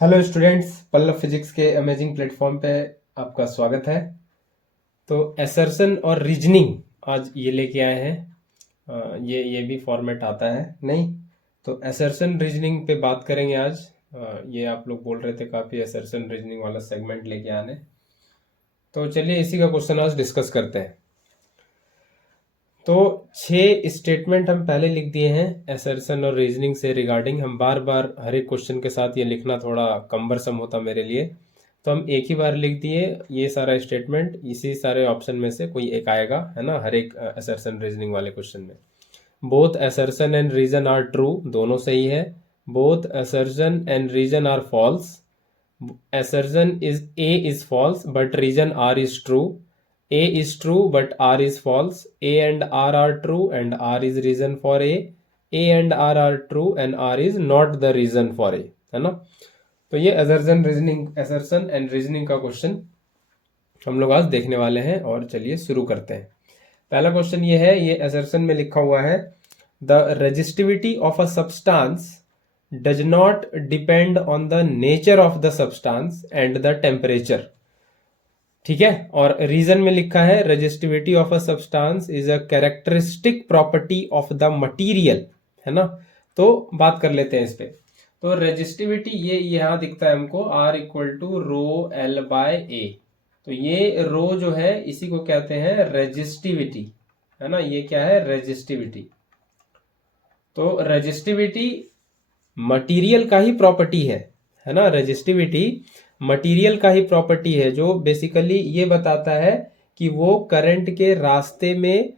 Hello students, Pallav physics के amazing platform पे आपका स्वागत है। तो एसर्शन और रीजनिंग आज ये लेके आए हैं। ये भी फॉर्मेट आता है नहीं? तो एसर्शन रीजनिंग पे बात करेंगे आज। ये आप लोग बोल रहे थे काफ़ी एसर्शन रीजनिंग वाला सेगमेंट लेके आने, तो चलिए इसी का क्वेश्चन आज डिस्कस करते हैं। तो 6 स्टेटमेंट हम पहले लिख दिए हैं एसर्शन और रीजनिंग से रिगार्डिंग। हम बार बार हर एक क्वेश्चन के साथ ये लिखना थोड़ा कम्बरसम होता मेरे लिए, तो हम एक ही बार लिख दिए ये सारा स्टेटमेंट। इसी सारे ऑप्शन में से कोई एक आएगा, है ना, हर एक एसर्शन रीजनिंग वाले क्वेश्चन में। Both assertion and reason are true, दोनों सही है। Both assertion and reason are false. assertion is A is false but reason R is true. A is true but R is false. A and R are true and R is reason for A. A and R are true and R is not the reason for A, है ना। तो ये assertion and reasoning का question हम लोग आज देखने वाले हैं, और चलिए शुरू करते हैं। पहला क्वेश्चन ये है, ये assertion में लिखा हुआ है the resistivity of a substance does not depend on the nature of the substance and the temperature। ठीक है। और रीजन में लिखा है resistivity of a substance is a characteristic property of the material, है ना। तो बात कर लेते हैं इस पे। तो रेजिस्टिविटी ये यहां दिखता है हमको R equal to rho L by A. तो ये रो जो है इसी को कहते हैं रेजिस्टिविटी, है ना। ये क्या है? रेजिस्टिविटी। तो रेजिस्टिविटी मटेरियल का ही प्रॉपर्टी है ना। रेजिस्टिविटी मटेरियल का ही प्रॉपर्टी है, जो बेसिकली ये बताता है कि वो करंट के रास्ते में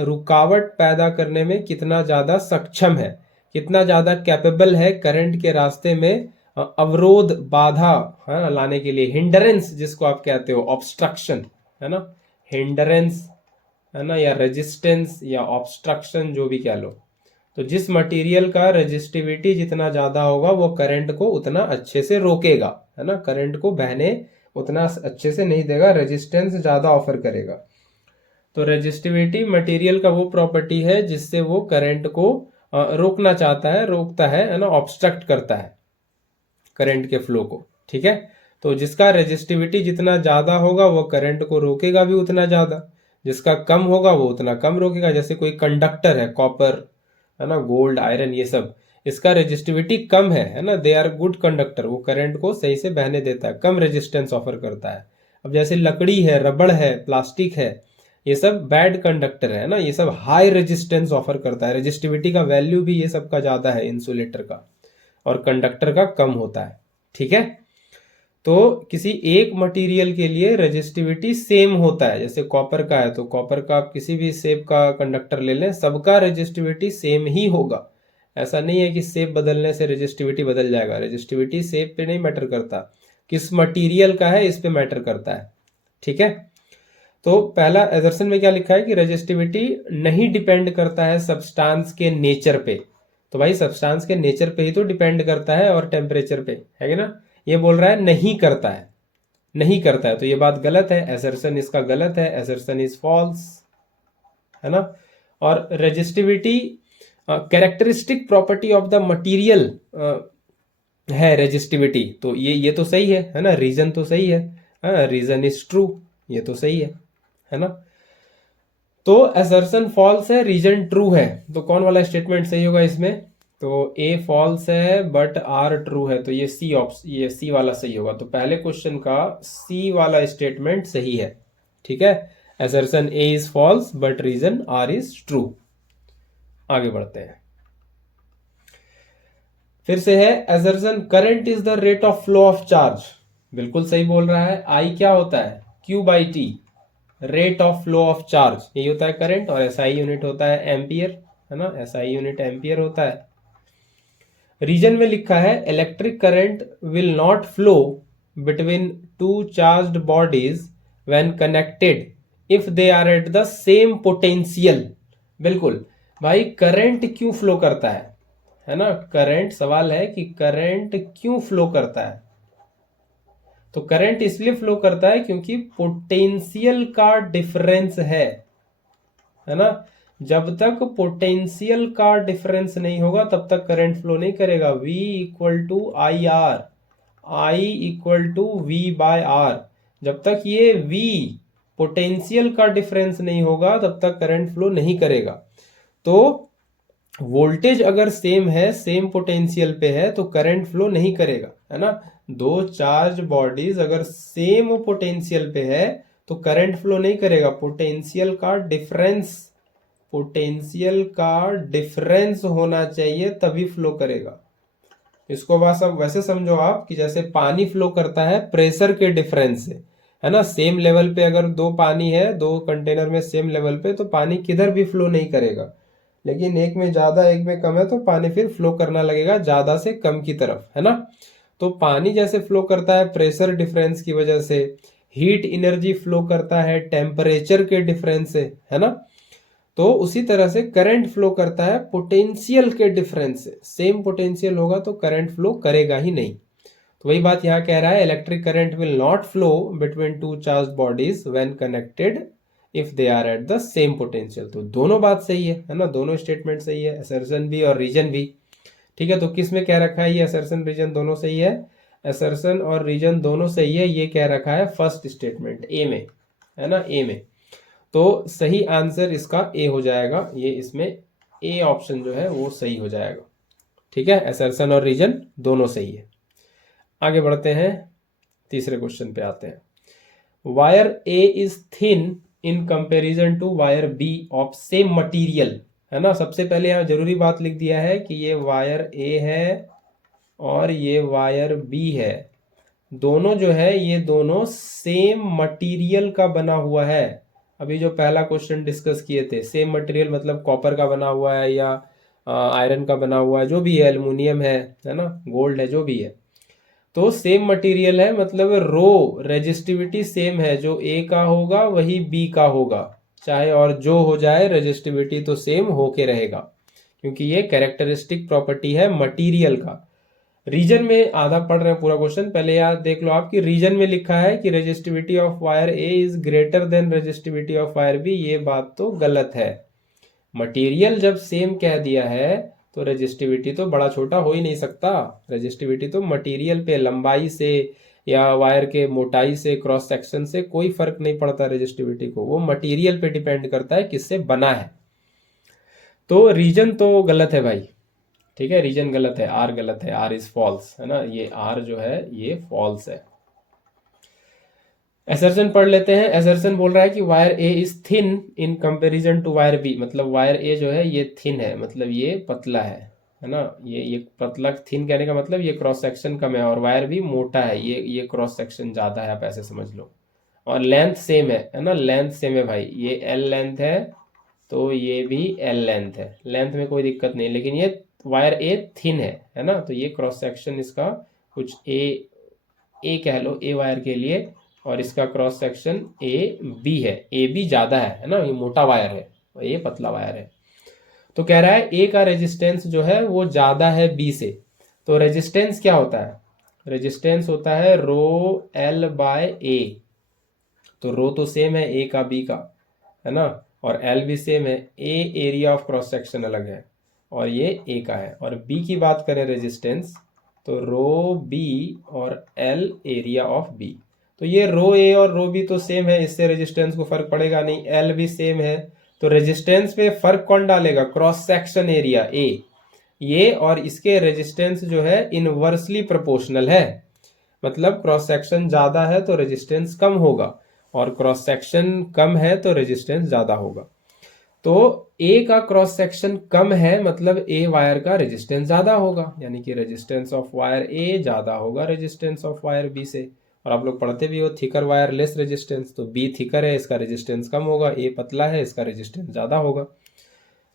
रुकावट पैदा करने में कितना ज़्यादा सक्षम है, कितना ज़्यादा कैपेबल है करंट के रास्ते में अवरोध, बाधा, है ना, लाने के लिए। हिंडरेंस जिसको आप कहते हो, ऑब्स्ट्रक्शन, है ना। हिंडरेंस, है ना, या रेजिस्टेंस या ऑब्स्ट्रक्शन, जो भी कह लो। तो जिस मटेरियल का रेजिस्टिविटी जितना ज़्यादा होगा वो करंट को उतना अच्छे से रोकेगा, है ना। करंट को बहने उतना अच्छे से नहीं देगा, रेजिस्टेंस ज़्यादा ऑफर करेगा। तो रेजिस्टिविटी मटेरियल का वो प्रॉपर्टी है जिससे वो करंट को रोकना चाहता है, रोकता है ना, ऑब्स्ट्रक्ट करता है करंट के फ्लो को। ठीक है। तो जिसका रेजिस्टिविटी जितना ज़्यादा होगा वो करंट को रोकेगा भी उतना ज़्यादा, जिसका कम होगा वो उतना कम रोकेगा। जैसे कोई कंडक्टर है, कॉपर, है ना, गोल्ड, आयरन, ये सब, इसका रेजिस्टिविटी कम है ना, दे आर गुड कंडक्टर, वो करंट को सही से बहने देता है, कम रेजिस्टेंस ऑफर करता है। अब जैसे लकड़ी है, रबड़ है, प्लास्टिक है, ये सब बैड कंडक्टर है ना, ये सब हाई रेजिस्टेंस ऑफर करता है। रेजिस्टिविटी का वैल्यू भी ये सब का ज़्यादा है, इंसुलेटर का, और कंडक्टर का कम होता है। ठीक है। तो किसी एक मटेरियल के लिए रेजिस्टिविटी सेम होता है, जैसे कॉपर का है तो कॉपर का आप किसी भी शेप का कंडक्टर ले लें, सबका रेजिस्टिविटी सेम ही होगा। ऐसा नहीं है कि शेप बदलने से रेजिस्टिविटी बदल जाएगा। रेजिस्टिविटी शेप पे नहीं मैटर करता, किस मटेरियल का है इस पे मैटर करता है। ठीक है। तो पहला एजर्सन में क्या लिखा है कि रेजिस्टिविटी नहीं डिपेंड करता है सब्सटेंस के नेचर पे। तो भाई सब्सटेंस के नेचर पे ही तो डिपेंड करता है, और टेम्परेचर पे, है ना। ये बोल रहा है नहीं करता है, नहीं करता है, तो ये बात गलत है। एसर्शन इसका गलत है, एसर्शन इज फॉल्स, है ना। और resistivity characteristic property of the material है रेजिस्टिविटी, तो ये तो सही है ना। रीजन तो सही है, रीजन इज ट्रू, ये तो सही है ना। तो एसर्शन फॉल्स है, रीजन ट्रू है, तो कौन वाला स्टेटमेंट सही होगा इसमें? तो ए फॉल्स है बट आर ट्रू है, तो ये ये सी वाला सही होगा। तो पहले क्वेश्चन का सी वाला स्टेटमेंट सही है। ठीक है। Assertion A is false but reason R is true. आगे बढ़ते हैं। फिर से है assertion current is the rate of flow of charge. बिल्कुल सही बोल रहा है। आई क्या होता है? Q by T, rate of flow of charge, यही होता है करंट। और एसआई यूनिट होता है एम्पियर, है ना, एसआई यूनिट एम्पियर होता है। रीजन में लिखा है electric current will not flow between two charged bodies when connected if they are at the same potential. बिल्कुल भाई, करंट क्यों फ्लो करता है ना। करंट, सवाल है कि करंट क्यों फ्लो करता है। तो करंट इसलिए फ्लो करता है क्योंकि पोटेंशियल का डिफरेंस है ना। जब तक पोटेंशियल का डिफरेंस नहीं होगा तब तक करंट फ्लो नहीं करेगा। V equal to I R, I equal to V by R, जब तक ये V पोटेंशियल का डिफरेंस नहीं होगा तब तक करंट फ्लो नहीं करेगा। तो वोल्टेज अगर सेम है, सेम पोटेंशियल पे है, तो करंट फ्लो नहीं करेगा, है ना। दो चार्ज बॉडीज अगर सेम पोटेंशियल पे है तो करंट फ्लो नहीं करेगा। पोटेंशियल का डिफरेंस होना चाहिए तभी फ्लो करेगा। इसको बस अब वैसे समझो आप कि जैसे पानी फ्लो करता है प्रेशर के डिफरेंस से, है ना। सेम लेवल पे अगर दो पानी है, दो कंटेनर में सेम लेवल पे, तो पानी किधर भी फ्लो नहीं करेगा। लेकिन एक में ज्यादा एक में कम है तो पानी फिर फ्लो करना लगेगा ज्यादा से कम की तरफ, है ना। तो पानी जैसे फ्लो करता है प्रेशर डिफरेंस की वजह से, हीट एनर्जी फ्लो करता है टेम्परेचर के डिफरेंस से, है ना। तो उसी तरह से करंट फ्लो करता है पोटेंशियल के डिफरेंस से। सेम पोटेंशियल होगा तो करंट फ्लो करेगा ही नहीं। तो वही बात यहाँ कह रहा है, electric current will not flow between two charge bodies when connected if they are at the same potential. तो दोनों बात सही है ना, दोनों स्टेटमेंट सही है, असर्शन भी और रीजन भी। ठीक है, तो किस में कह रखा है ये असर्शन रीजन दोनों सही है? असर्शन और रीजन दोनों सही है, ये कह रखा है फर्स्ट स्टेटमेंट ए में, है ना, ए में। तो सही आंसर इसका ए हो जाएगा, ये इसमें ए ऑप्शन जो है वो सही हो जाएगा। ठीक है, असर्शन और रीजन दोनों सही है। आगे बढ़ते हैं, तीसरे क्वेश्चन पे आते हैं। Wire A is thin in comparison to wire B of same material, है ना। सबसे पहले यहाँ जरूरी बात लिख दिया है कि ये वायर ए है और ये वायर बी है, दोनों जो है ये दोनों सेम मटेरियल का बना हुआ है। अभी जो पहला क्वेश्चन डिस्कस किए थे, सेम मटेरियल मतलब कॉपर का बना हुआ है या आयरन का बना हुआ है, जो भी है, एल्युमिनियम है ना, गोल्ड है, जो भी है, तो सेम मटेरियल है, मतलब रो रेजिस्टिविटी सेम है, जो ए का होगा वही बी का होगा, चाहे और जो हो जाए रेजिस्टिविटी तो सेम होके रहेगा, क्योंकि ये कैरेक्टरिस्टिक प्रॉपर्टी है मटेरियल का। रीजन में आधा पढ़ रहे हैं पूरा क्वेश्चन, पहले याद देख लो आप कि रीजन में लिखा है कि resistivity of wire A is greater than resistivity of wire B, ये बात तो गलत है। मटेरियल जब सेम कह दिया है तो रेजिस्टिविटी तो बड़ा छोटा हो ही नहीं सकता। रेजिस्टिविटी तो मटेरियल पे, लंबाई से या वायर के मोटाई से, क्रॉस सेक्शन से कोई फर्क नहीं पड़ता रेजिस्टिविटी को, वो मटेरियल पे डिपेंड करता है किससे बना है। तो रीजन तो गलत है भाई, ठीक है, रीजन गलत है, आर गलत है, आर इज फॉल्स, है ना, ये आर जो है ये फॉल्स है। एसर्शन पढ़ लेते हैं। एसर्शन बोल रहा है कि wire A is thin in comparison to wire B, मतलब वायर ए जो है ये थिन है, मतलब ये पतला है ना, ये पतला, थिन कहने का मतलब ये क्रॉस सेक्शन कम है, और वायर भी मोटा है, ये क्रॉस सेक्शन ज्यादा है, आप ऐसे समझ लो। और लेंथ सेम है ना, लेंथ सेम है भाई, ये एल लेंथ है तो ये भी एल लेंथ है, लेंथ में कोई दिक्कत नहीं, लेकिन ये वायर ए थिन है ना, तो ये क्रॉस सेक्शन इसका कुछ ए कह लो, ए वायर के लिए, और इसका क्रॉस सेक्शन ए बी है, ए बी ज्यादा है ना, ये मोटा वायर है और ये पतला वायर है। तो कह रहा है ए का रेजिस्टेंस जो है वो ज्यादा है बी से। तो रेजिस्टेंस क्या होता है? रेजिस्टेंस होता है रो एल बाय ए। तो रो तो सेम है ए का बी का, है ना, और एल भी सेम है, ए एरिया ऑफ क्रॉस सेक्शन अलग है और ये ए का है। और बी की बात करें रेजिस्टेंस, तो रो बी और एल एरिया ऑफ बी। तो ये रो ए और रो बी तो सेम है, इससे रेजिस्टेंस को फर्क पड़ेगा नहीं, एल भी सेम है, तो रेजिस्टेंस पे फर्क कौन डालेगा? Cross section area A. ये और इसके रेजिस्टेंस जो है इनवर्सली प्रोपोर्शनल है, मतलब क्रॉस सेक्शन ज्यादा है तो रेजिस्टेंस कम होगा, और क्रॉस सेक्शन कम है तो रेजिस्टेंस ज्यादा होगा। तो ए का क्रॉस सेक्शन कम है मतलब ए वायर का रेजिस्टेंस ज्यादा होगा, यानी कि रेजिस्टेंस ऑफ वायर ए ज्यादा होगा रेजिस्टेंस ऑफ वायर बी से। और आप लोग पढ़ते भी हो थिकर वायर लेस रेजिस्टेंस, तो बी थिकर है, इसका रेजिस्टेंस कम होगा, ए पतला है, इसका रेजिस्टेंस ज्यादा होगा।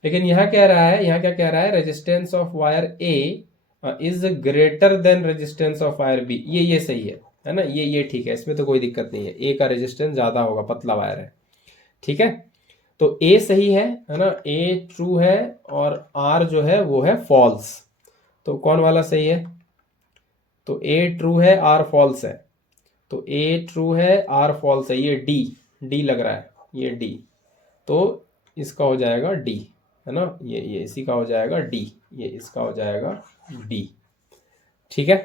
लेकिन यहाँ कह रहा है, यहाँ क्या कह रहा है, resistance of wire A is greater than resistance of wire B, ये सही है ना, ये ठीक है, इसमें तो कोई दिक्कत नहीं है, ए का रेजिस्टेंस ज्यादा होगा, पतला वायर है, ठीक है। तो ए सही है ना, ए ट्रू है, और आर जो है वो है फॉल्स। तो कौन वाला सही है? तो ए ट्रू है, आर फॉल्स है, तो ए ट्रू है, आर फॉल्स है, ये डी लग रहा है, ये डी, तो इसका हो जाएगा डी, है ना, ये इसी का हो जाएगा डी, ये इसका हो जाएगा डी, ठीक है।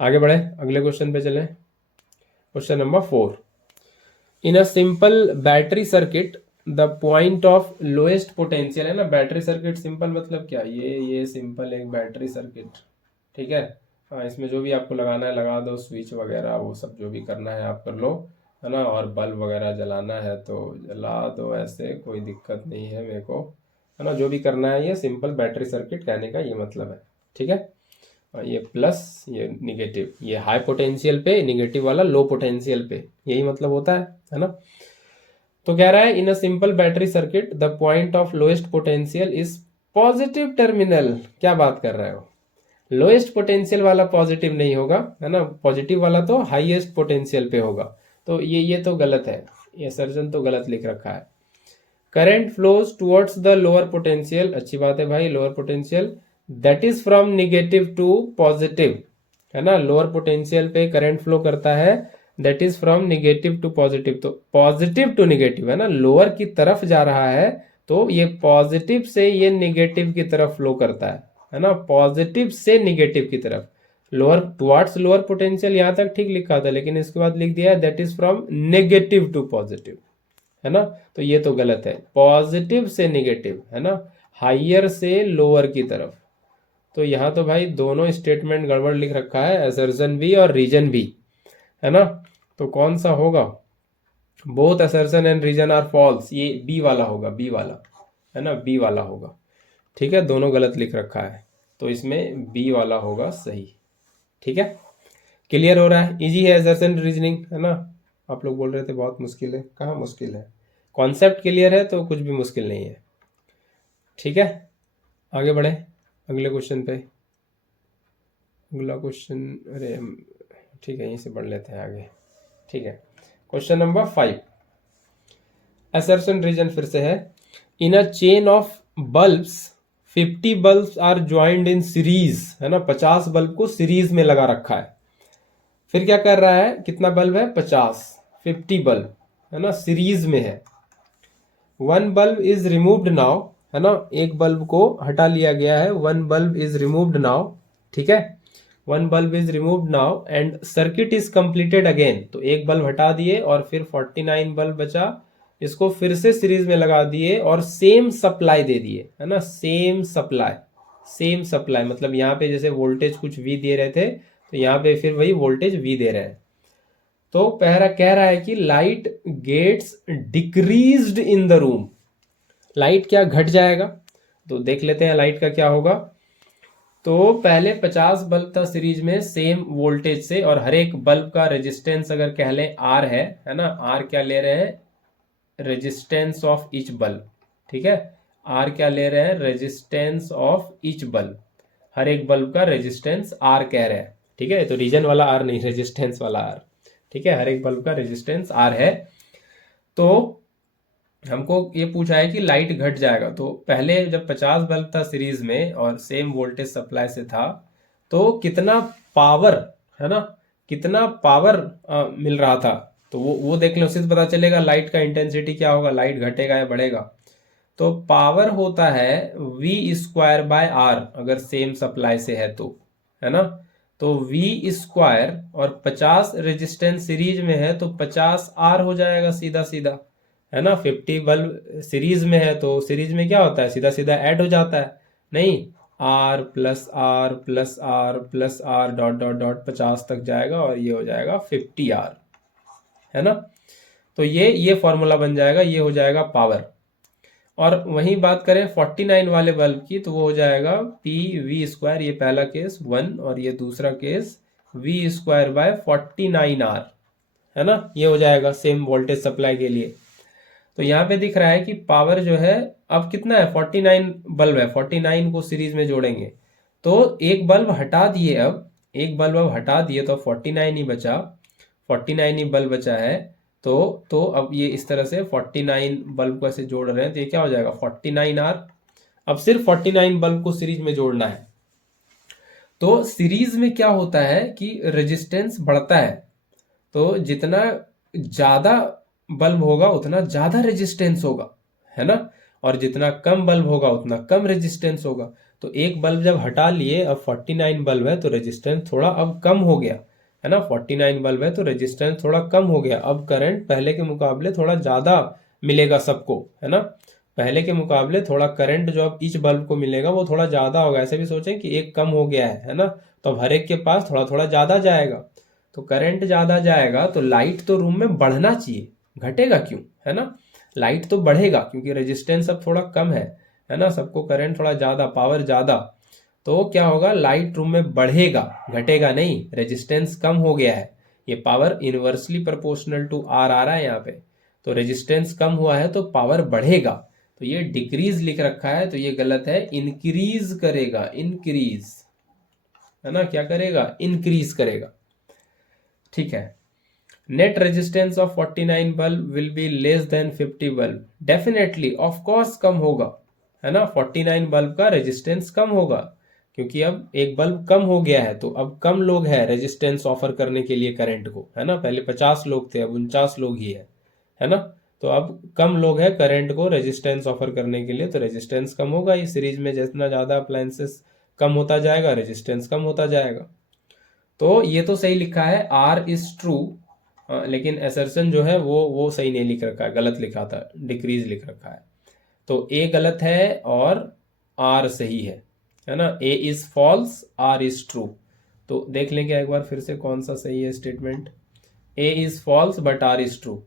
आगे बढ़े, अगले क्वेश्चन पे चले। Question number 4, in a simple battery circuit the point of lowest potential, है ना, बैटरी सर्किट सिंपल मतलब क्या, ये सिंपल एक बैटरी सर्किट, ठीक है। हाँ, इसमें जो भी आपको लगाना है लगा दो, स्विच वगैरह वो सब जो भी करना है आप कर लो, है ना, और बल्ब वगैरह जलाना है तो जला दो, ऐसे कोई दिक्कत नहीं है मेरे को, है ना, जो भी करना है। ये सिंपल बैटरी सर्किट कहने का ये मतलब है, ठीक है। और ये प्लस ये निगेटिव, ये हाई पोटेंशियल पे, निगेटिव वाला लो पोटेंशियल पे, यही मतलब होता है ना। तो कह रहा है in a simple battery circuit the point of lowest potential is positive terminal. क्या बात कर रहे हो, लोएस्ट पोटेंशियल वाला पॉजिटिव नहीं होगा, है ना, पॉजिटिव वाला तो हाईएस्ट पोटेंशियल पे होगा। तो ये तो गलत है, ये सर्जन तो गलत लिख रखा है। Current flows towards the lower potential, अच्छी बात है भाई, lower potential, that is from negative to positive, है ना, लोअर पोटेंशियल पे करंट फ्लो करता है, that is from negative to positive, तो पॉजिटिव टू निगेटिव, है ना, लोअर की तरफ जा रहा है, तो ये पॉजिटिव से ये निगेटिव की तरफ फ्लो करता है ना, पॉजिटिव से निगेटिव की तरफ, लोअर टुवर्ड्स लोअर पोटेंशियल, यहां तक ठीक लिखा था, लेकिन इसके बाद लिख दिया है that is from negative to positive, है ना, तो ये तो गलत है, पॉजिटिव से निगेटिव, है ना, हाइयर से लोअर की तरफ। तो यहाँ तो भाई दोनों स्टेटमेंट गड़बड़ लिख रखा है, असर्जन भी और रीजन भी, है ना। तो कौन सा होगा, both assertion and reason are false, ये बी वाला होगा, बी वाला, है ना, बी वाला होगा, ठीक है, दोनों गलत लिख रखा है, तो इसमें बी वाला होगा सही, ठीक है। क्लियर हो रहा है, इजी है असर्जन रीजनिंग, है ना। आप लोग बोल रहे थे बहुत मुश्किल है, कहाँ मुश्किल है, कॉन्सेप्ट क्लियर है तो कुछ भी मुश्किल नहीं है, ठीक है। आगे बढ़े अगले क्वेश्चन पे, अगला क्वेश्चन, अरे ठीक है, यहीं से बढ़ लेते हैं आगे, ठीक है। क्वेश्चन नंबर 5, असर्शन रीजन फिर से है, in a chain of bulbs 50 bulbs are joined in series, है ना, 50 बल्ब को सीरीज में लगा रखा है। फिर क्या कर रहा है, कितना बल्ब है, 50, 50 बल्ब, है ना, सीरीज में है। One bulb is removed now, है ना, एक बल्ब को हटा लिया गया है, one bulb is removed now, ठीक है, one bulb is removed now and circuit is completed again, तो एक बल्ब हटा दिए और फिर 49 बल्ब बचा, इसको फिर से सीरीज में लगा दिए और सेम सप्लाई दे दिए, है ना, सेम सप्लाई, सेम सप्लाई मतलब यहाँ पे जैसे वोल्टेज कुछ वी दे रहे थे, तो यहाँ पे फिर वही वोल्टेज वी दे रहे हैं। तो पहला कह रहा है कि light gets decreased in the room, light क्या घट जाएगा, तो देख लेते हैं लाइट का क्या होगा। तो पहले 50 बल्ब था सीरीज में सेम वोल्टेज से, और हर एक बल्ब का रेजिस्टेंस अगर कह लें आर है ना, आर क्या ले रहे हैं, रेजिस्टेंस ऑफ ईच बल्ब, ठीक है, आर क्या ले रहे हैं, रेजिस्टेंस ऑफ ईच बल्ब, हर एक बल्ब का रेजिस्टेंस आर कह रहे हैं, ठीक है, तो रीजन वाला आर नहीं, रेजिस्टेंस वाला आर, ठीक है, हर एक बल्ब का रेजिस्टेंस आर है। तो हमको ये पूछा है कि लाइट घट जाएगा, तो पहले जब 50 बल्ब था सीरीज में और सेम वोल्टेज सप्लाई से था, तो कितना पावर, है ना, कितना पावर मिल रहा था, तो वो देख लो, उससे पता चलेगा लाइट का इंटेंसिटी क्या होगा, लाइट घटेगा या बढ़ेगा। तो पावर होता है v स्क्वायर बाय आर, अगर सेम सप्लाई से है तो, है ना, तो v स्क्वायर और 50 रेजिस्टेंस सीरीज में है तो 50 आर हो जाएगा सीधा सीधा, है ना, 50 बल्ब सीरीज में है तो सीरीज में क्या होता है, सीधा सीधा ऐड हो जाता है, नहीं, R plus R plus R plus R dot dot dot 50 तक जाएगा और ये हो जाएगा 50 आर, है ना। तो ये फॉर्मूला बन जाएगा, ये हो जाएगा पावर। और वहीं बात करें 49 वाले बल्ब की, तो वो हो जाएगा पी वी स्क्वायर, ये पहला केस 1 और ये दूसरा case V square by 49 R, है ना, ये हो जाएगा सेम वोल्टेज सप्लाई के लिए। तो यहाँ पे दिख रहा है कि पावर जो है अब कितना है, 49 बल्ब है, 49 को सीरीज में जोड़ेंगे, तो एक बल्ब हटा दिए, अब एक बल्ब अब हटा दिए तो 49 ही बचा, 49 ही बल्ब बचा है, तो अब ये इस तरह से 49 बल्ब को ऐसे जोड़ रहे हैं, तो ये क्या हो जाएगा 49 आर। अब सिर्फ 49 बल्ब को सीरीज में जोड़ना है। तो सीरीज में क्या होता है कि रेजिस्टेंस बढ़ता है, तो जितना ज्यादा बल्ब होगा उतना ज्यादा रेजिस्टेंस होगा, है ना, और जितना कम बल्ब होगा उतना कम रेजिस्टेंस होगा। तो एक बल्ब जब हटा लिए, अब 49 बल्ब है तो रेजिस्टेंस थोड़ा अब कम हो गया, है ना। 49 बल्ब है तो रेजिस्टेंस थोड़ा कम हो गया, अब करंट पहले के मुकाबले थोड़ा ज़्यादा मिलेगा सबको, है ना। पहले के मुकाबले थोड़ा करंट जो अब ईच बल्ब को मिलेगा वो थोड़ा ज़्यादा होगा। ऐसे भी सोचें कि एक कम हो गया है ना, तो अब हर एक के पास थोड़ा थोड़ा ज़्यादा जाएगा। तो करंट ज़्यादा जाएगा तो लाइट तो रूम में बढ़ना चाहिए, घटेगा क्यों, है ना। लाइट तो बढ़ेगा क्योंकि रेजिस्टेंस अब थोड़ा कम है ना, सबको करंट थोड़ा ज़्यादा, पावर ज़्यादा, तो क्या होगा, लाइट रूम में बढ़ेगा, घटेगा नहीं, रेजिस्टेंस कम हो गया है। ये power inversely proportional to R आ रहा है यहाँ पे, तो रेजिस्टेंस कम हुआ है तो पावर बढ़ेगा। तो ये डिक्रीज लिख रखा है तो ये गलत है, इंक्रीज करेगा, इंक्रीज, है ना, क्या करेगा, इंक्रीज करेगा। ठीक है। Net resistance of 49 bulb will be less than 50 bulb, definitely of course कम होगा, है ना। 49 बल्ब का रेजिस्टेंस कम होगा क्योंकि अब एक बल्ब कम हो गया है, तो अब कम लोग हैं रेजिस्टेंस ऑफर करने के लिए करंट को, है ना। पहले 50 लोग थे, अब 49 लोग ही है ना। तो अब कम लोग हैं करंट को रेजिस्टेंस ऑफर करने के लिए, तो रेजिस्टेंस कम होगा। इस सीरीज में जितना ज़्यादा अप्लायंसेस कम होता जाएगा, रेजिस्टेंस कम होता जाएगा। तो ये तो सही लिखा है, आर इज ट्रू, लेकिन असर्शन जो है वो सही नहीं लिख रखा है, गलत लिखा था, डिक्रीज लिख रखा है। तो ए गलत है और आर सही है ना। A is false, R is true. तो देख लेंगे एक बार फिर से कौन सा सही है statement. A is false but R is true,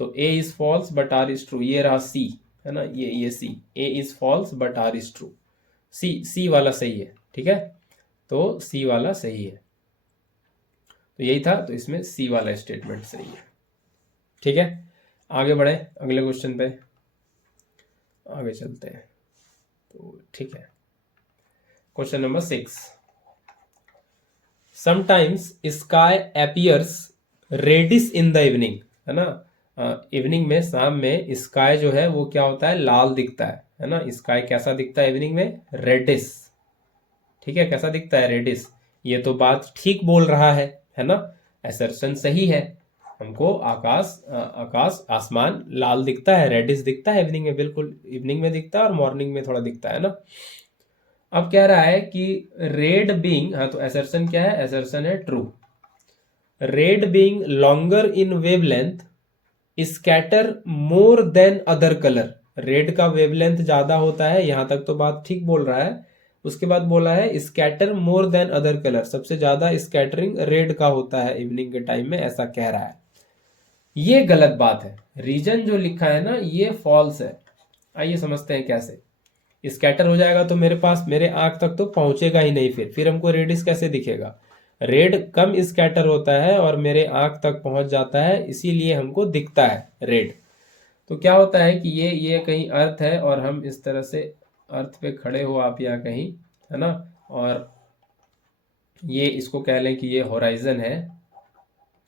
तो A is false but R is true, ये रहा सी, है ना, ये C, A is false but R is true, C वाला सही है, ठीक है। तो सी वाला सही है, तो यही था, तो इसमें सी वाला स्टेटमेंट सही है, ठीक है। आगे बढ़े अगले क्वेश्चन पे, आगे चलते हैं। तो ठीक है, question number 6, sometimes sky appears reddish in the evening, है ना। इवनिंग में, शाम में स्काई जो है वो क्या होता है, लाल दिखता है ना। स्काई कैसा दिखता है इवनिंग में, रेडिश, ठीक है, कैसा दिखता है, रेडिश। ये तो बात ठीक बोल रहा है ना, असर्शन सही है। हमको आकाश आसमान लाल दिखता है, रेडिश दिखता है इवनिंग में, बिल्कुल इवनिंग में दिखता है और मॉर्निंग में थोड़ा दिखता है ना। अब कह रहा है कि रेड बीइंग, हाँ तो असर्शन क्या है, असर्शन है true. Red being longer in wavelength scatter more than other colour, red का वेवलेंथ ज्यादा होता है, यहां तक तो बात ठीक बोल रहा है। उसके बाद बोला है scatter more than other colour, सबसे ज्यादा स्कैटरिंग रेड का होता है इवनिंग के टाइम में, ऐसा कह रहा है। ये गलत बात है, रीजन जो लिखा है ना ये फॉल्स है। आइए समझते हैं कैसे। स्कैटर हो जाएगा तो मेरे पास, मेरे आंख तक तो पहुंचेगा ही नहीं, फिर हमको रेडिश कैसे दिखेगा। रेड कम स्कैटर होता है और मेरे आंख तक पहुंच जाता है, इसीलिए हमको दिखता है रेड। तो क्या होता है कि ये कहीं अर्थ है और हम इस तरह से अर्थ पे खड़े हो आप या कहीं, है ना, और ये इसको कह लें कि ये होराइजन है,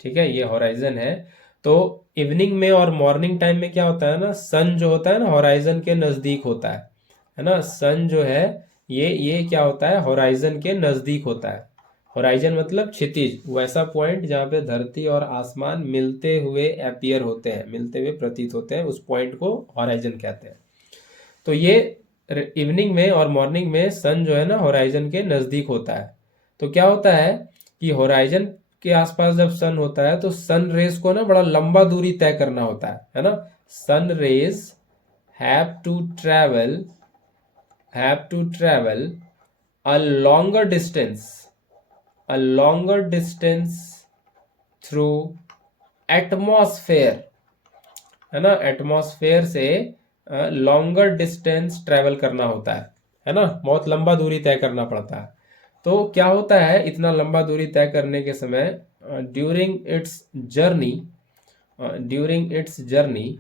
ठीक है, ये होराइजन है। तो इवनिंग में और मॉर्निंग टाइम में क्या होता है ना, सन जो होता है ना होराइजन के नजदीक होता है ना। सन जो है ये क्या होता है, होराइजन के नजदीक होता है। होराइजन मतलब क्षितिज, वैसा पॉइंट जहाँ पे धरती और आसमान मिलते हुए अपीयर होते हैं, मिलते हुए प्रतीत होते हैं, उस पॉइंट को होराइजन कहते हैं। तो ये इवनिंग में और मॉर्निंग में सन जो है ना होराइजन के नजदीक होता है। तो क्या होता है कि होराइजन के आसपास जब सन होता है तो सन रेज को ना बड़ा लंबा दूरी तय करना होता है ना। Sun rays have to travel a longer distance through atmosphere, है ना। एटमॉस्फेयर से लॉन्गर डिस्टेंस ट्रेवल करना होता है ना, बहुत लंबा दूरी तय करना पड़ता है। तो क्या होता है, इतना लंबा दूरी तय करने के समय ड्यूरिंग इट्स जर्नी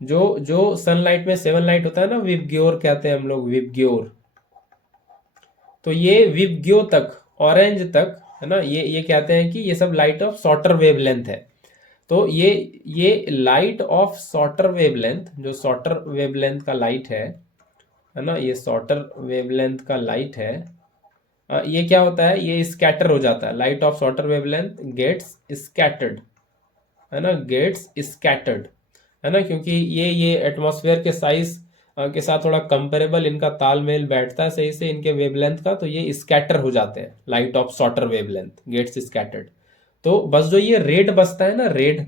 जो सनलाइट में सनलाइट होता है ना, विबग्योर कहते हैं हम लोग, विबग्योर। तो ये विबग्यो तक, ऑरेंज तक, है ना, ये कहते हैं कि ये सब लाइट ऑफ शॉर्टर वेवलेंथ है। तो ये लाइट ऑफ शॉर्टर वेवलेंथ, जो शॉर्टर वेवलेंथ का लाइट है ना, ये शॉर्टर वेवलेंथ का लाइट है, ये क्या होता है, ये स्कैटर हो जाता है। Light of shorter wavelength gets scattered, है ना, गेट्स स्कैटर्ड, है ना, क्योंकि ये एटमॉस्फेयर के साइज के साथ थोड़ा कंपेरेबल, इनका तालमेल बैठता है सही से इनके वेवलेंथ का, तो ये स्कैटर हो जाते हैं, light of shorter wavelength gets scattered. तो बस जो ये रेड बचता है ना, रेड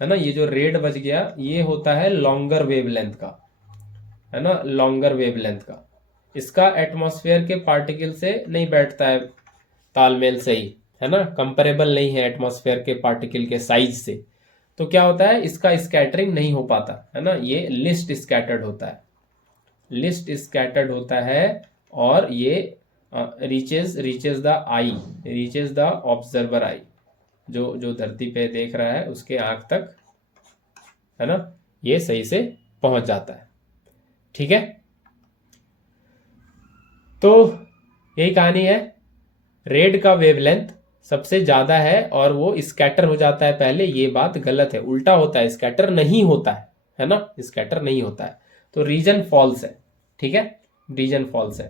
है ना, ये जो रेड बच गया ये होता है लॉन्गर वेवलेंथ का, है ना, लॉन्गर वेवलेंथ का। इसका एटमॉस्फेयर के पार्टिकल से नहीं बैठता है तालमेल सही, है ना, कंपेरेबल नहीं है एटमॉस्फेयर के पार्टिकल के साइज से। तो क्या होता है, इसका स्कैटरिंग नहीं हो पाता, है ना, ये लिस्ट स्कैटर्ड होता है, लिस्ट स्कैटर्ड होता है। और ये reaches the eye, reaches the observer eye, जो जो धरती पे देख रहा है उसके आंख तक, है ना, ये सही से पहुंच जाता है। ठीक है, तो यही कहानी है। रेड का वेवलेंथ सबसे ज्यादा है और वो स्कैटर हो जाता है पहले, ये बात गलत है, उल्टा होता है, स्कैटर नहीं होता है ना, स्कैटर नहीं होता है। तो रीजन फॉल्स है, ठीक है, रीजन फॉल्स है।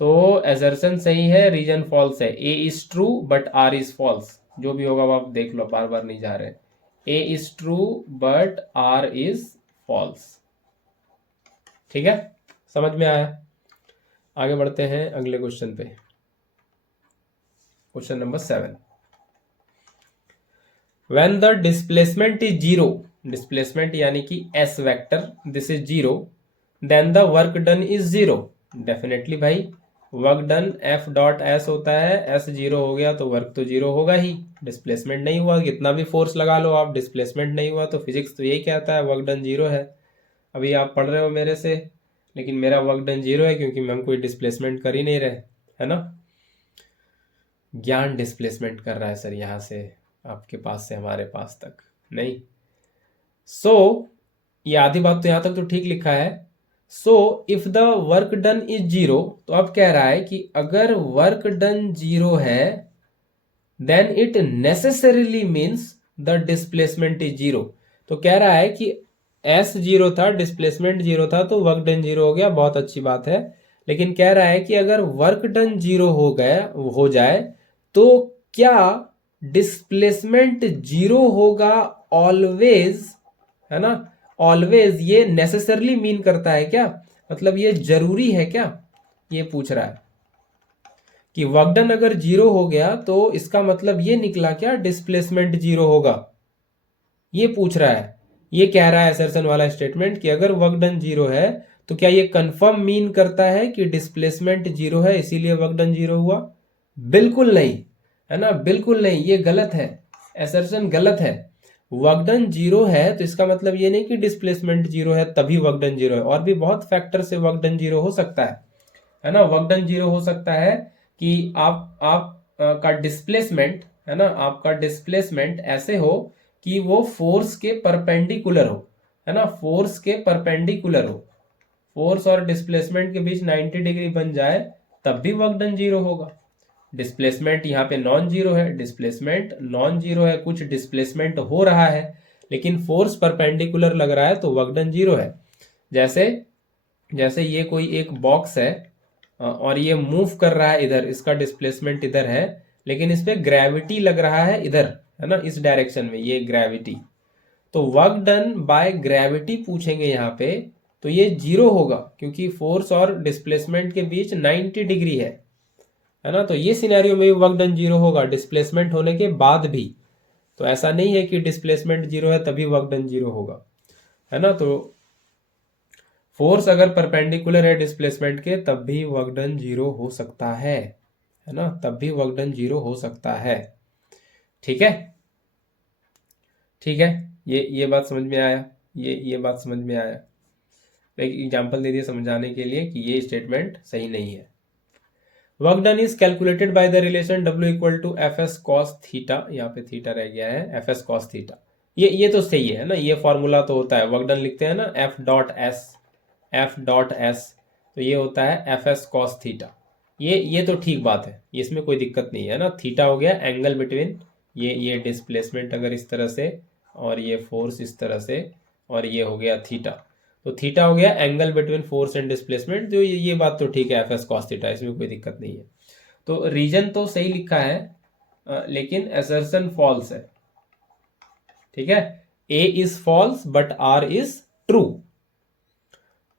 तो एजर्सन सही है, रीजन फॉल्स है। A is true but R is false, जो भी होगा वो आप देख लो, बार बार नहीं जा रहे। A is true but R is false. ठीक है, समझ में आया। आगे बढ़ते हैं अगले क्वेश्चन पे, question number 7। When the displacement is zero, displacement यानी कि S vector, this is zero, then the work done is zero. Definitely भाई, work done F dot S होता है, एस जीरो हो गया तो वर्क तो जीरो होगा ही, डिस्प्लेसमेंट नहीं हुआ, कितना भी फोर्स लगा लो आप, डिस्प्लेसमेंट नहीं हुआ। तो फिजिक्स तो यही कहता है वर्क डन जीरो है। अभी आप पढ़ रहे हो मेरे से, लेकिन मेरा वर्क डन जीरो है क्योंकि हम कोई डिस्प्लेसमेंट कर ही नहीं रहे, है ना। ज्ञान डिस्प्लेसमेंट कर रहा है सर, यहाँ से आपके पास से हमारे पास तक नहीं। सो ये आधी बात तो यहाँ तक तो ठीक लिखा है। So if the work done is zero, तो अब कह रहा है कि अगर वर्क डन जीरो है then it necessarily means the displacement is zero. तो कह रहा है कि एस जीरो था, डिस्प्लेसमेंट जीरो था, तो वर्क डन जीरो हो गया, बहुत अच्छी बात है। लेकिन कह रहा है कि अगर वर्क डन जीरो हो गया, हो जाए, तो क्या डिस्प्लेसमेंट जीरो होगा ऑलवेज, है ना। ऑलवेज ये नेसेसरली मीन करता है क्या, मतलब ये जरूरी है क्या, ये पूछ रहा है कि वर्क डन अगर जीरो हो गया तो इसका मतलब ये निकला क्या डिस्प्लेसमेंट जीरो होगा, ये पूछ रहा है। ये कह रहा है असर्शन वाला स्टेटमेंट कि अगर वर्क डन जीरो है तो क्या ये कंफर्म मीन करता है कि डिस्प्लेसमेंट जीरो है इसीलिए वर्क डन जीरो हुआ। बिल्कुल नहीं, है ना, बिल्कुल नहीं, ये गलत है, असर्शन गलत है। वर्क डन जीरो है तो इसका मतलब ये नहीं कि डिस्प्लेसमेंट जीरो है तभी वर्क डन जीरो है, और भी बहुत फैक्टर से वर्क डन जीरो हो सकता है ना। वर्क डन जीरो हो सकता है कि आप का डिस्प्लेसमेंट, है ना, आपका डिस्प्लेसमेंट ऐसे हो कि वो फोर्स के परपेंडिकुलर हो, है ना, फोर्स के परपेंडिकुलर हो, फोर्स और डिस्प्लेसमेंट के बीच 90 डिग्री बन जाए, तब भी वर्क डन जीरो होगा। डिस्प्लेसमेंट यहाँ पे नॉन जीरो है, डिस्प्लेसमेंट नॉन जीरो है, कुछ डिस्प्लेसमेंट हो रहा है लेकिन फोर्स परपेंडिकुलर लग रहा है तो वर्क डन जीरो है। जैसे जैसे ये कोई एक बॉक्स है और ये मूव कर रहा है इधर, इसका डिस्प्लेसमेंट इधर है, लेकिन इस पे ग्रेविटी लग रहा है इधर, है ना, इस डायरेक्शन में, ये ग्रेविटी। तो वर्क डन बाय ग्रेविटी पूछेंगे यहाँ पे, तो ये जीरो होगा क्योंकि फोर्स और डिस्प्लेसमेंट के बीच 90 डिग्री है ना। तो ये सिनेरियो में भी वर्क डन जीरो होगा डिस्प्लेसमेंट होने के बाद भी। तो ऐसा नहीं है कि डिस्प्लेसमेंट जीरो है तभी वर्क डन जीरो होगा, है ना। तो फोर्स अगर परपेंडिकुलर है डिस्प्लेसमेंट के तब भी वर्क डन जीरो हो सकता है ना, तब भी वर्क डन जीरो हो सकता है। ठीक है, ठीक है, ये बात समझ में आया, ये बात समझ में आया। एक एग्जांपल दे दिया समझाने के लिए कि ये स्टेटमेंट सही नहीं है। Work done is calculated by the relation W equal to F S cos theta, यहाँ पे थीटा रह गया है, एफ एस कॉस थीटा। ये तो सही है ना, ये फॉर्मूला तो होता है, वर्क डन लिखते हैं ना F dot S, F dot S, तो ये होता है एफ एस कॉस थीटा। ये तो ठीक बात है, इसमें कोई दिक्कत नहीं है ना। थीटा हो गया एंगल बिटवीन ये डिस्प्लेसमेंट अगर इस तरह से और ये फोर्स इस तरह से, और ये हो गया थीटा, तो थीटा हो गया angle between force and displacement. जो ये बात तो ठीक है, एफ एस कॉस थीटा, इसमें कोई दिक्कत नहीं है। तो रीजन तो सही लिखा है लेकिन असर्शन फॉल्स है। ठीक है, A is false but R is true.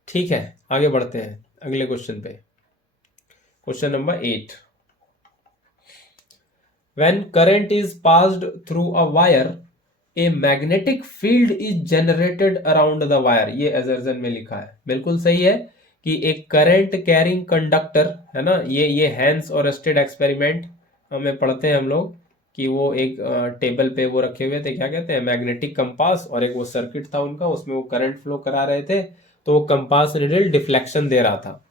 ठीक है, आगे बढ़ते हैं अगले क्वेश्चन पे। Question number 8, when current is passed through a wire a magnetic field is generated around the wire. ये असर्शन में लिखा है, बिल्कुल सही है कि एक करंट कैरिंग कंडक्टर है ना, ये हैंस और स्टेड एक्सपेरिमेंट हमें पढ़ते हैं हम लोग कि वो एक टेबल पे वो रखे हुए थे, क्या कहते हैं, मैग्नेटिक कंपास, और एक वो सर्किट था उनका, उसमें वो करंट फ्लो करा रहे थे, तो वो कंपास नीडल डिफ्लेक्शन दे रहा था।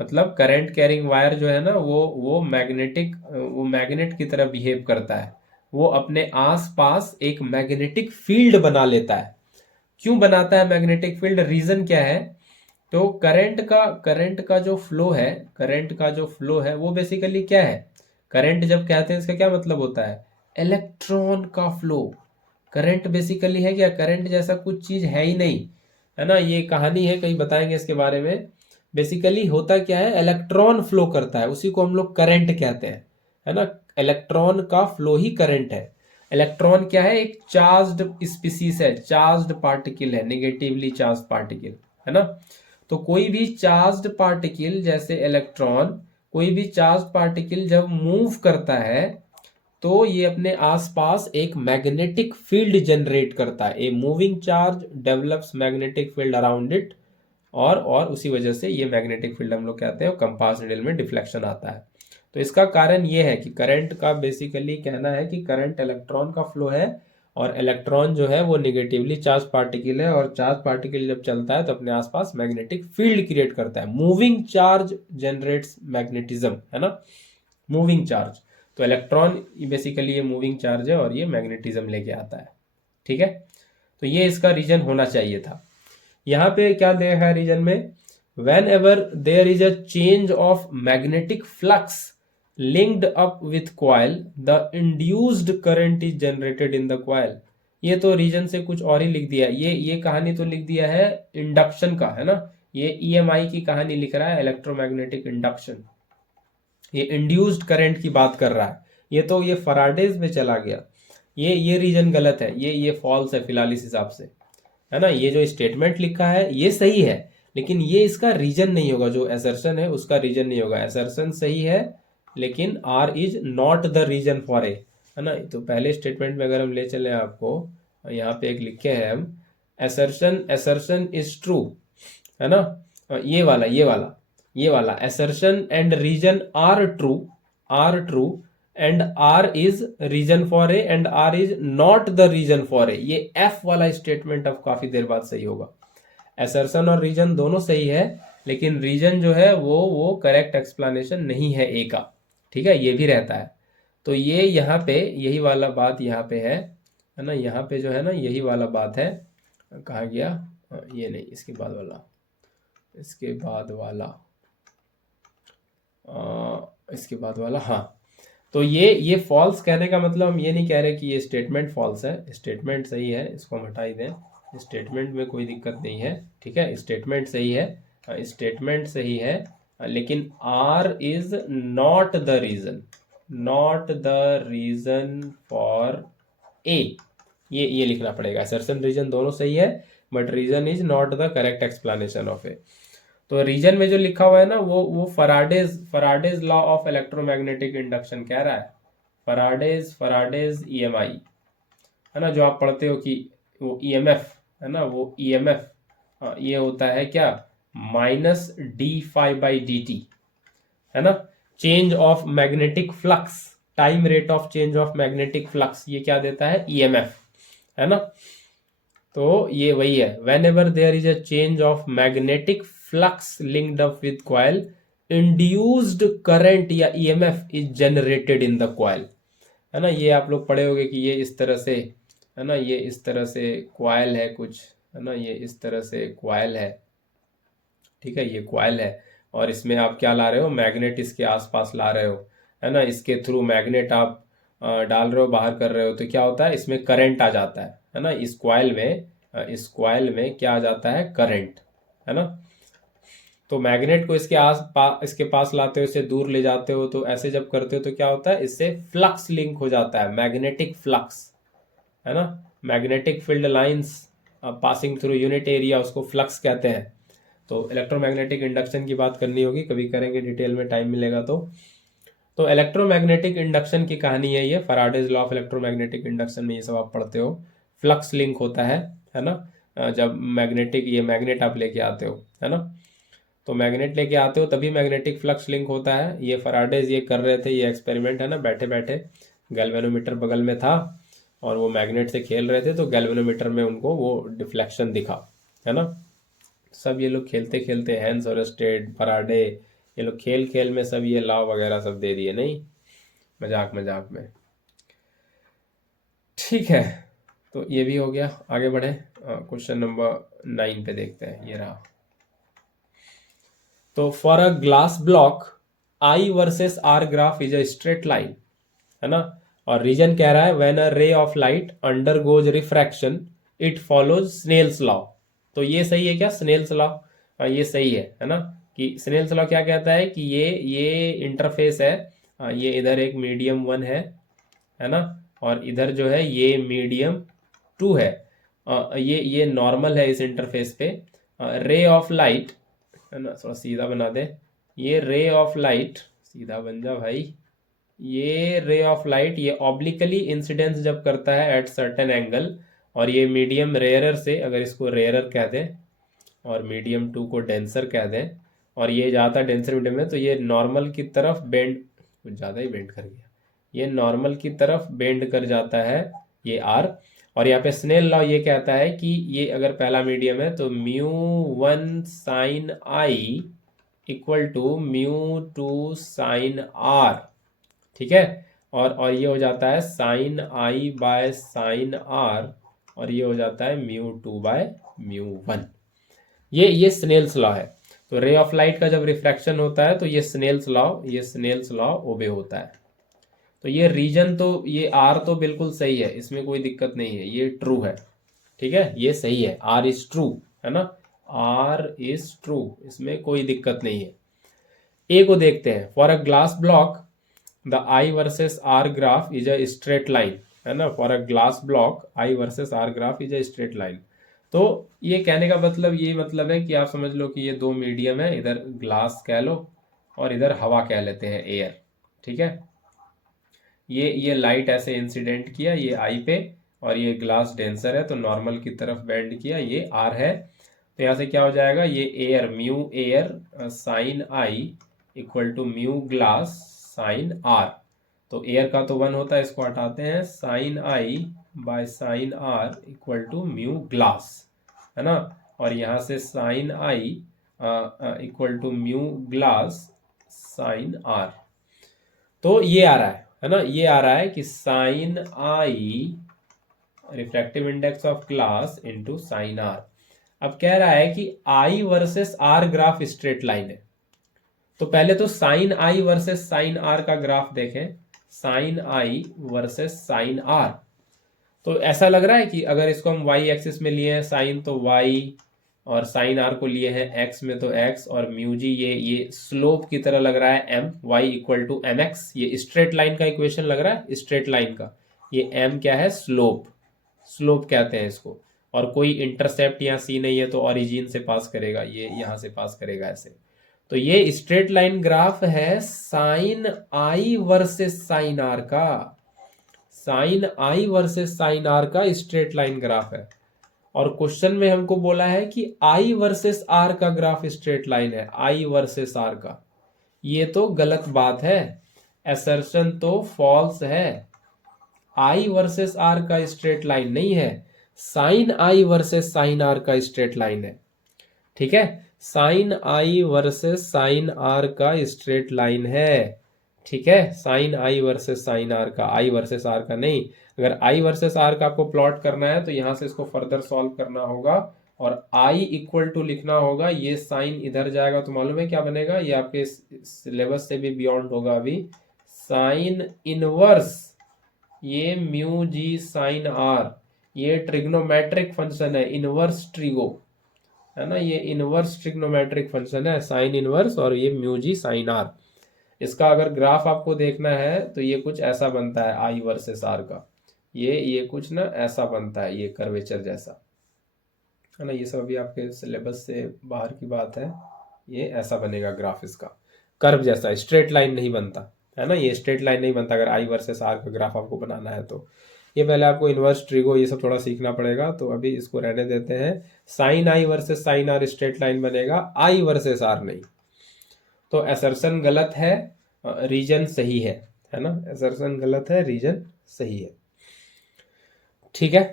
मतलब करंट कैरिंग वायर जो है ना, वो मैग्नेट की तरह बिहेव करता है। वो अपने आसपास एक मैग्नेटिक फील्ड बना लेता है। क्यों बनाता है मैग्नेटिक फील्ड, रीजन क्या है? तो करंट का जो फ्लो है, वो बेसिकली क्या है? करंट जब कहते हैं इसका क्या मतलब होता है? इलेक्ट्रॉन का फ्लो। करंट बेसिकली है क्या? करंट जैसा कुछ चीज है ही नहीं, है ना, ये कहानी है, कहीं बताएंगे इसके बारे में। बेसिकली होता क्या है, इलेक्ट्रॉन फ्लो करता है, उसी को हम लोग करंट कहते हैं, है ना। इलेक्ट्रॉन का फ्लो ही करंट है। इलेक्ट्रॉन क्या है? एक चार्ज्ड स्पीसीज है, चार्ज्ड पार्टिकल है, नेगेटिवली चार्ज पार्टिकल, है ना। तो कोई भी चार्ज्ड पार्टिकल जैसे इलेक्ट्रॉन, कोई भी चार्ज पार्टिकल जब मूव करता है तो ये अपने आसपास एक मैग्नेटिक फील्ड जनरेट करता है। A moving charge develops magnetic field around it, और उसी वजह से ये मैग्नेटिक फील्ड हम लोग कहते हैं, कंपास नीडल में डिफ्लेक्शन आता है। तो इसका कारण ये है कि करंट का बेसिकली कहना है कि करंट इलेक्ट्रॉन का फ्लो है, और इलेक्ट्रॉन जो है वो निगेटिवली चार्ज पार्टिकल है, और चार्ज पार्टिकल जब चलता है तो अपने आसपास मैग्नेटिक फील्ड क्रिएट करता है। मूविंग चार्ज जनरेट्स मैग्नेटिज्म, है ना, मूविंग चार्ज। तो इलेक्ट्रॉन बेसिकली ये मूविंग चार्ज है और ये मैग्नेटिज्म लेके आता है, ठीक है। तो ये इसका रीजन होना चाहिए था। यहाँ पे क्या देखा है रीजन में, whenever there is a change of magnetic flux linked up with coil the induced current is generated in the coil. ये तो रीजन से कुछ और ही लिख दिया, ये कहानी तो लिख दिया है इंडक्शन का, है ना। ये ईएमआई की कहानी लिख रहा है, इलेक्ट्रोमैग्नेटिक इंडक्शन। ये इंड्यूस्ड करंट की बात कर रहा है, ये फराडेज में चला गया। ये रीजन गलत है, ये फॉल्स है फिलहाल इस हिसाब से, है ना। ये जो स्टेटमेंट लिखा है ये सही है, लेकिन ये इसका रीजन नहीं होगा, जो असर्शन है उसका रीजन नहीं होगा। असर्शन सही है लेकिन R is not the reason for A, है ना। तो पहले स्टेटमेंट में अगर हम ले चले आपको, यहाँ पे एक लिखे हैं हम, असर्शन इज ट्रू, है ना। ये वाला assertion and reason are true and R is reason for A and R is not the reason for A। ये F वाला स्टेटमेंट अब काफी देर बाद सही होगा। assertion और reason दोनों सही है, लेकिन reason जो है वो करेक्ट एक्सप्लेनेशन नहीं है A का, ठीक है, ये भी रहता है। तो ये यहाँ पे यही वाला बात यहाँ पे है ना, यहाँ पे जो है ना यही वाला बात है। कहा गया, ये नहीं, इसके बाद वाला, इसके बाद वाला, हाँ। तो ये फॉल्स कहने का मतलब हम ये नहीं कह रहे कि ये स्टेटमेंट फॉल्स है, स्टेटमेंट सही है, इसको हम हटा ही दें, स्टेटमेंट में कोई दिक्कत नहीं है, ठीक है, स्टेटमेंट सही है, स्टेटमेंट सही है, लेकिन R is not the reason for A, ये लिखना पड़ेगा। असर्शन रीजन दोनों सही है, but reason is not the correct explanation of A. तो रीजन में जो लिखा हुआ है ना, वो Faraday's law of electromagnetic induction कह रहा है, फराडेज ईएमआई, है ना, जो आप पढ़ते हो कि वो ईएमएफ, है ना, वो ईएमएफ ये होता है क्या, minus D five by D T, है ना। Change of magnetic flux, time rate of change of magnetic flux, ये क्या देता है, ईएमएफ, है ना। तो ये वही है, whenever there is a change of magnetic flux linked up with coil, induced current या EMF is generated in the coil, है ना। ये आप लोग पढ़े होंगे कि ये इस तरह से, है ना, ये इस तरह से कॉइल है कुछ, है ना, ये इस तरह से कॉइल है, ठीक है, ये कॉइल है, और इसमें आप क्या ला रहे हो, मैग्नेट इसके आसपास ला रहे हो, है ना, इसके थ्रू मैग्नेट आप डाल रहे हो, बाहर कर रहे हो, तो क्या होता है, इसमें करंट आ जाता है ना। इस कॉइल में क्या आ जाता है, करंट, है ना। तो मैग्नेट को इसके पास लाते हो, इसे दूर ले जाते हो, तो ऐसे जब करते हो तो क्या होता है, इससे फ्लक्स लिंक हो जाता है, मैग्नेटिक फ्लक्स, है ना। Magnetic field lines passing through unit area, उसको फ्लक्स कहते हैं। तो इलेक्ट्रोमैग्नेटिक इंडक्शन की बात करनी होगी, कभी करेंगे डिटेल में, टाइम मिलेगा तो इलेक्ट्रोमैग्नेटिक इंडक्शन की कहानी यही है। Faraday's law of electromagnetic induction में ये सब आप पढ़ते हो। फ्लक्स लिंक होता है ना, जब मैग्नेटिक ये मैग्नेट आप लेके आते हो, है ना, तो मैग्नेट लेके आते हो तभी मैग्नेटिक फ्लक्स लिंक होता है। ये फैराडेज ये कर रहे थे, ये एक्सपेरिमेंट है ना, बैठे बैठे गैल्वेनोमीटर बगल में था और वो मैग्नेट से खेल रहे थे, तो गैल्वेनोमीटर में उनको वो डिफ्लेक्शन दिखा, है ना। सब ये लोग खेलते खेलते, हैंस और स्टेड, फैराडे, ये लोग खेल खेल में सब ये लॉ वगैरह सब दे दिए, नहीं, मजाक मजाक में। ठीक है, तो ये भी हो गया। आगे बढ़े, क्वेश्चन नंबर 9 पे देखते हैं, ये रहा। तो for a glass block I versus are graph is a straight line, है ना, और रीजन कह रहा है when a ray of light undergoes refraction it follows Snell's law. तो ये सही है क्या, स्नेल्स लॉ? ये सही है ना, कि स्नेल्स लॉ क्या कहता है कि ये इंटरफेस है, ये इधर एक मीडियम 1 है ना, और इधर जो है ये मीडियम 2 है। ये नॉर्मल है इस इंटरफेस पे। रे ऑफ लाइट, है ना, थोड़ा सीधा बना दे, ये रे ऑफ लाइट, सीधा बन जा भाई, ये रे ऑफ लाइट ये ऑब्लिकली इंसिडेंस जब करता है एट सर्टेन एंगल, और ये मीडियम रेयरर से, अगर इसको रेयरर कह दें और मीडियम 2 को डेंसर कह दें, और ये जाता है डेंसर मीडियम में, तो ये नॉर्मल की तरफ बेंड, कुछ ज़्यादा ही बेंड कर गया, ये नॉर्मल की तरफ बेंड कर जाता है ये आर। और यहाँ पे स्नेल लॉ ये कहता है कि ये अगर पहला मीडियम है तो μ1 sine I equal to μ2 sine r, ठीक है, और ये हो जाता है sine I by sine r, और ये हो जाता है μ2 बाय μ1। ये स्नेल्स लॉ है। तो रे ऑफ लाइट का जब रिफ्रैक्शन होता है तो ये स्नेल्स लॉ ओबे होता है। तो ये रीजन, तो ये आर तो बिल्कुल सही है, इसमें कोई दिक्कत नहीं है, ये ट्रू है, ठीक है, ये सही है, आर इज ट्रू, है ना, आर इज ट्रू, इसमें कोई दिक्कत नहीं है। ए को देखते हैं। For a glass block the I versus are graph is a straight line, है ना, for a glass block I versus are graph is a straight line. तो ये कहने का मतलब ये मतलब है कि आप समझ लो कि ये दो मीडियम है, इधर ग्लास कह लो और इधर हवा कह लेते हैं, एयर, ठीक है। ये लाइट ऐसे इंसिडेंट किया ये आई पे, और ये ग्लास डेंसर है तो नॉर्मल की तरफ बेंड किया, ये आर है। तो यहाँ से क्या हो जाएगा, ये air, mu air sine I equal to mu glass sine are. तो एयर का तो 1 होता है, इसको हटाते हैं, sine I by sine R equal to mu glass, है ना, और यहाँ से sine I equal to mu glass sine are. तो ये आ रहा है ना, ये आ रहा है कि sine i refractive index of glass into sine r. अब कह रहा है कि i versus are graph straight line है, तो पहले तो sine i versus sine r का ग्राफ देखें, sine i versus sine are. तो ऐसा लग रहा है कि अगर इसको हम वाई एक्सिस में लिए हैं साइन तो वाई, और साइन आर को लिए हैं एक्स में तो एक्स, और म्यू जी ये स्लोप की तरह लग रहा है m, y equal to m x, ये स्ट्रेट लाइन का इक्वेशन लग रहा है, स्ट्रेट लाइन का। ये एम क्या है, स्लोप, स्लोप कहते हैं इसको। और कोई इंटरसेप्ट यहाँ सी नहीं है तो ओरिजिन से पास करेगा, ये यहाँ से पास करेगा ऐसे। तो ये स्ट्रेट लाइन ग्राफ है sine i versus sine r का, sine i versus sine r का स्ट्रेट लाइन ग्राफ है। और क्वेश्चन में हमको बोला है कि आई वर्सेस आर का ग्राफ स्ट्रेट लाइन है, आई वर्सेस आर का। ये तो गलत बात है, असर्शन तो फॉल्स है, आई वर्सेस आर का स्ट्रेट लाइन नहीं है, sine i versus sine r का स्ट्रेट लाइन है, ठीक है, sine i versus sine r का स्ट्रेट लाइन है, ठीक है, sine i versus sine r का, आई वर्सेस आर का नहीं। अगर आई वर्सेस आर का आपको प्लॉट करना है तो यहां से इसको फर्दर सॉल्व करना होगा, और आई इक्वल टू लिखना होगा, ये साइन इधर जाएगा तो मालूम है क्या बनेगा, ये आपके सिलेबस से भी बियॉन्ड होगा अभी, साइन इनवर्स ये म्यू जी साइन आर, ये ट्रिग्नोमेट्रिक फंक्शन है, इनवर्स ट्रिगो, है ना, ये इनवर्स ट्रिग्नोमेट्रिक फंक्शन है, साइन इनवर्स, और ये म्यू जी साइन आर। इसका अगर ग्राफ आपको देखना है तो ये कुछ ऐसा बनता है आई वर्सेस आर का, ये कुछ ना ऐसा बनता है, ये कर्वेचर जैसा। है ना, ये सब अभी आपके सिलेबस से बाहर की बात है। ये ऐसा बनेगा ग्राफ, इसका कर्व जैसा, स्ट्रेट लाइन नहीं बनता है ना, ये स्ट्रेट लाइन नहीं बनता अगर आई वर्सेस आर का ग्राफ आपको बनाना है तो। ये पहले आपको इन्वर्स ट्रिगो ये सब थोड़ा सीखना पड़ेगा, तो अभी इसको रहने देते हैं। Sine i versus sine r straight line बनेगा, आई वर्सेस आर नहीं। तो असर्शन गलत है, रीजन सही है ना, असर्शन गलत है, रीजन सही है। ठीक है,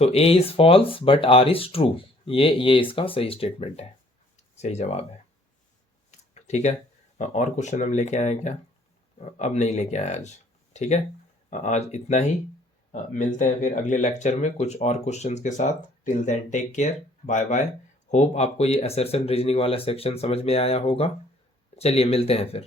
तो A is false but R is true, ये इसका सही स्टेटमेंट है, सही जवाब है। ठीक है, और क्वेश्चन हम लेके आए क्या? अब नहीं लेके आए आज। ठीक है, आज इतना ही। मिलते हैं फिर अगले लेक्चर में कुछ और क्वेश्चंस के साथ। Till then take care, bye bye. Hope आपको ये असर्शन रीजनिंग वाला सेक्शन समझ में आया होगा। चलिए मिलते हैं फिर।